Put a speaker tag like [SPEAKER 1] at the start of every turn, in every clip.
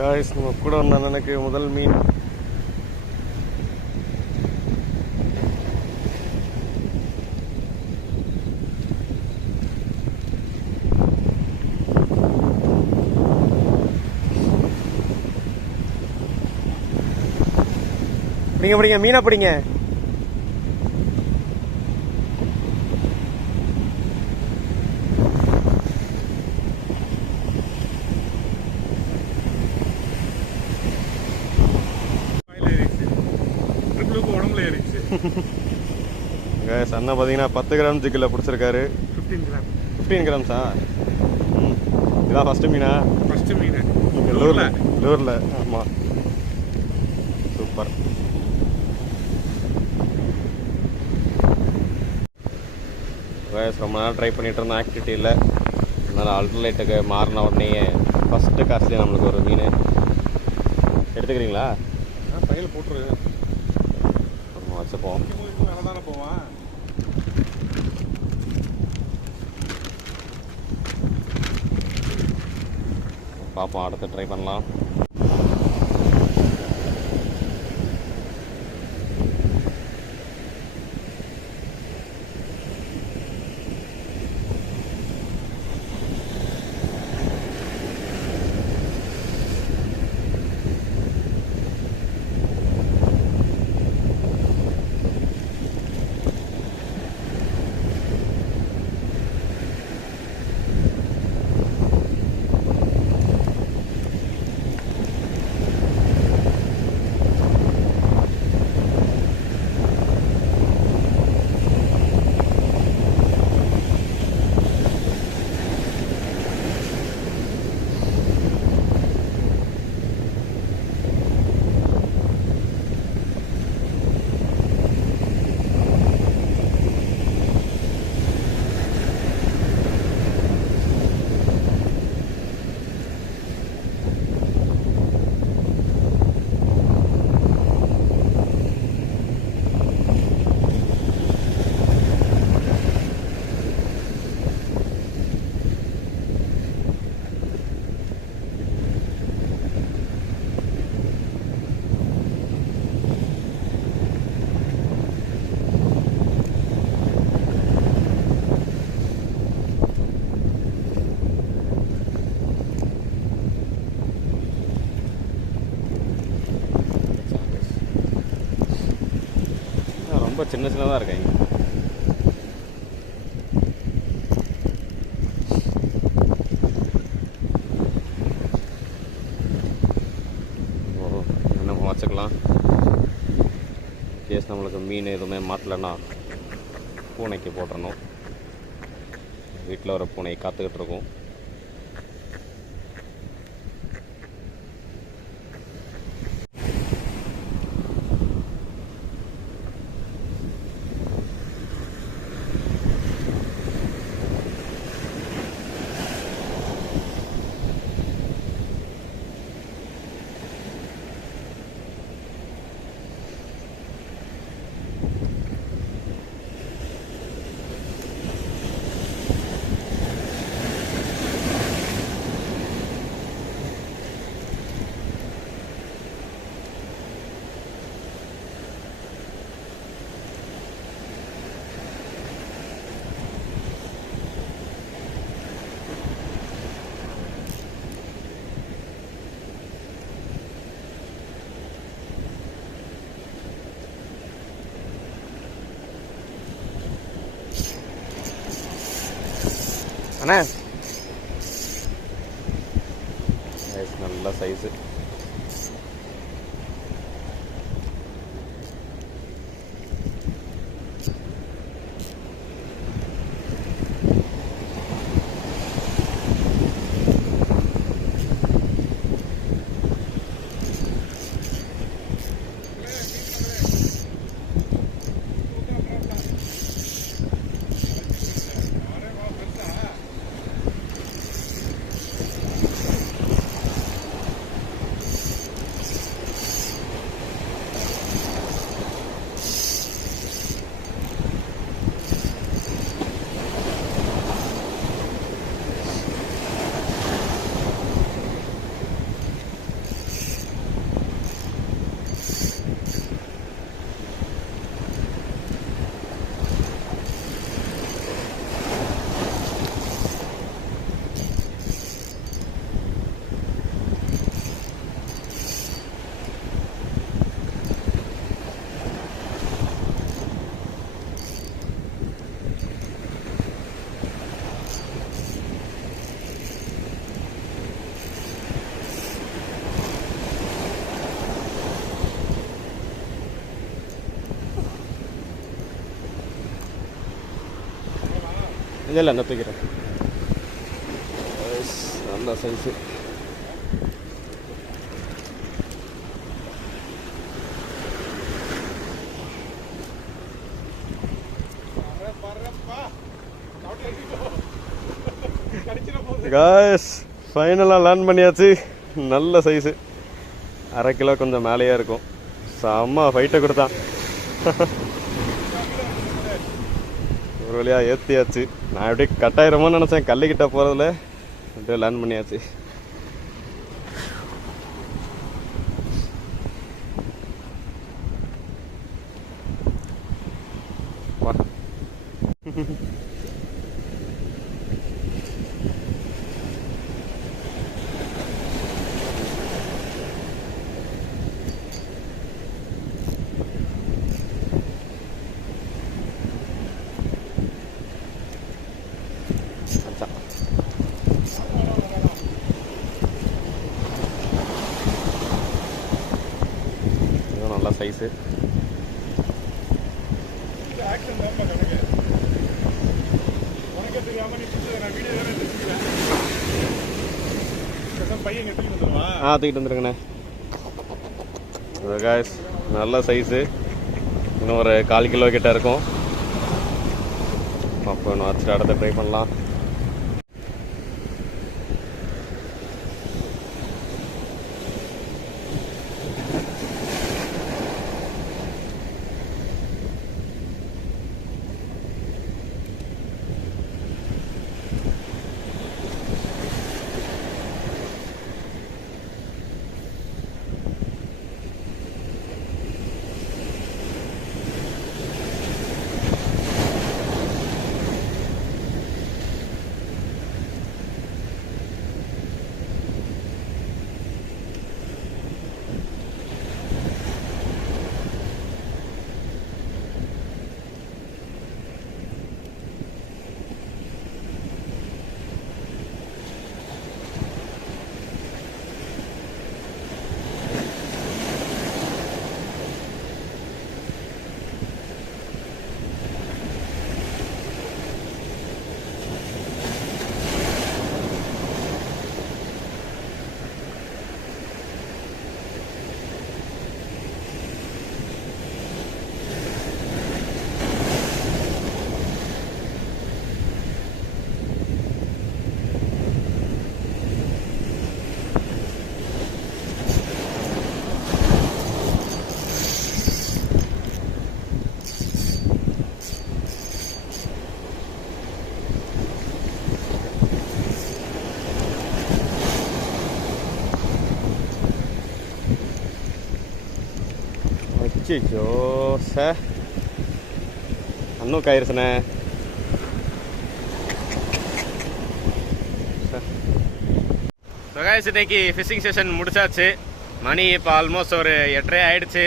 [SPEAKER 1] Guys நம்ம கூட வந்த அண்ணனுக்கு முதல் மீன். பிடிங்க பிடிங்க மீனை பிடிங்க
[SPEAKER 2] வாயில ஏறிடுச்சு ஏறிடுச்சு.
[SPEAKER 1] காய்ஸ் அண்ணன் பார்த்தீங்கன்னா பத்து கிராம் ஜிக்கில் பிடிச்சிருக்காரு.
[SPEAKER 2] Fifteen gram.
[SPEAKER 1] ஃபிஃப்டீன் கிராம்ஸா? இதான் ஃபஸ்ட்டு மீனா?
[SPEAKER 2] ஃபர்ஸ்ட் மீன்.
[SPEAKER 1] லூரில் லூரில் ஆமாம் சூப்பர். வயசு ரொம்ப நேரம் ட்ரை பண்ணிட்டு இருந்தோம் ஆக்டிவிட்டி இல்லை. அதனால் அல்ட்ரலைட்டுக்கு மாறின உடனே ஃபஸ்ட்டு காசுலேயே நம்மளுக்கு ஒரு மீன். எடுத்துக்கிறீங்களா?
[SPEAKER 2] பையில போட்டுரு.
[SPEAKER 1] சரி வச்சுப்போம்
[SPEAKER 2] மேலே தானே போவான்
[SPEAKER 1] பார்ப்போம் அடுத்து ட்ரை பண்ணலாம் ஆ, ரொம்ப சின்ன சின்னதாக இருக்காங்க ஓ வச்சுக்கலாம். கேஸ் நம்மளுக்கு மீன் எதுவுமே மாட்டலைன்னா பூனைக்கு போட்டுடணும் வீட்டில் ஒரு பூனை காத்துக்கிட்டு இருக்கோம். அண்ணா. நல்ல சைஸு இல்லை நான் தூக்கிறேன் நல்ல சைஸு காய்ஸ் ஃபைனலாக லேர்ன் பண்ணியாச்சு. நல்ல சைஸு அரை கிலோ கொஞ்சம் மேலேயே இருக்கும். செம்ம ஃபைட்டை கொடுத்தான். ஒரு வழியாக ஏற்றியாச்சு நான் அப்படியே கட்டாயிரமோ நினச்சேன். கல்லுக்கிட்ட போகிறதுல அப்படியே லேர்ன் பண்ணியாச்சு.
[SPEAKER 2] வந்துருவா?
[SPEAKER 1] ஆ தூக்கிட்டு வந்துருங்கண்ணே. காய்ஸ் நல்ல சைஸு இன்னும் ஒரு கால் கிலோ கிட்ட இருக்கும். அப்போ இன்னும் அடுத்த ட்ரை பண்ணலாம். அச்சோ சே. அன்னும் காயிருச்சுண்ணே சுகாய்ஸ் இன்னைக்கு ஃபிஷிங் செஷன் முடிச்சாச்சு. மணி இப்போ ஆல்மோஸ்ட் ஒரு எட்டரை ஆயிடுச்சு.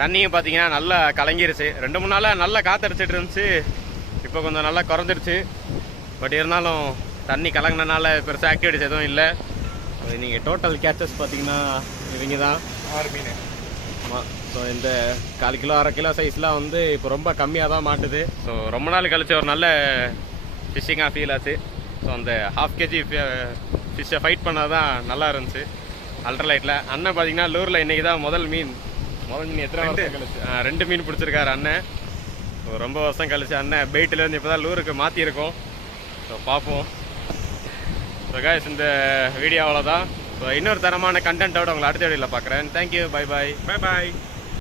[SPEAKER 1] தண்ணியும் பார்த்தீங்கன்னா நல்லா கலங்கிருச்சு. ரெண்டு மூணு நாளாக நல்லா காத்தடிச்சிட்டு இருந்துச்சு. இப்போ கொஞ்சம் நல்லா குறைஞ்சிருச்சு. பட் இருந்தாலும் தண்ணி கலங்கினனால பெருசாக ஆக்டிவிட்டிஸ் எதுவும் இல்லை. நீங்கள் டோட்டல் கேச்சஸ் பார்த்தீங்கன்னா இவங்க தான்
[SPEAKER 2] ஆறு மீன்.
[SPEAKER 1] ஆமாம் ஸோ இந்த கால் கிலோ அரை கிலோ சைஸ்லாம் வந்து இப்போ ரொம்ப கம்மியாக தான் மாட்டுது. ஸோ ரொம்ப நாள் கழிச்சு ஒரு நல்ல ஃபிஷ்ஷிங்காக ஃபீல் ஆச்சு. ஸோ அந்த ஹாஃப் கேஜி ஃபிஷ்ஷை ஃபைட் பண்ணால் தான் நல்லா இருந்துச்சு. அல்ட்ரலைட்டில் அண்ணன் பார்த்தீங்கன்னா லூரில் இன்றைக்கி தான் முதல் மீன். முதல் மீன் எத்தனை வருஷம் கழிச்சு? ரெண்டு மீன் பிடிச்சிருக்காரு அண்ணன். ஸோ ரொம்ப வருஷம் கழிச்சு அண்ணன் பெயிட்டிலேருந்து இப்போ தான் லூருக்கு மாற்றிருக்கோம் ஸோ பார்ப்போம் ஸோ guys இந்த வீடியோ அவ்வளோதான் ஸோ இன்னொரு தரமான கண்டென்ட்டோட உங்களை அடுத்த வீடியோவில் பார்க்குறேன் thank you bye bye
[SPEAKER 2] Bye bye.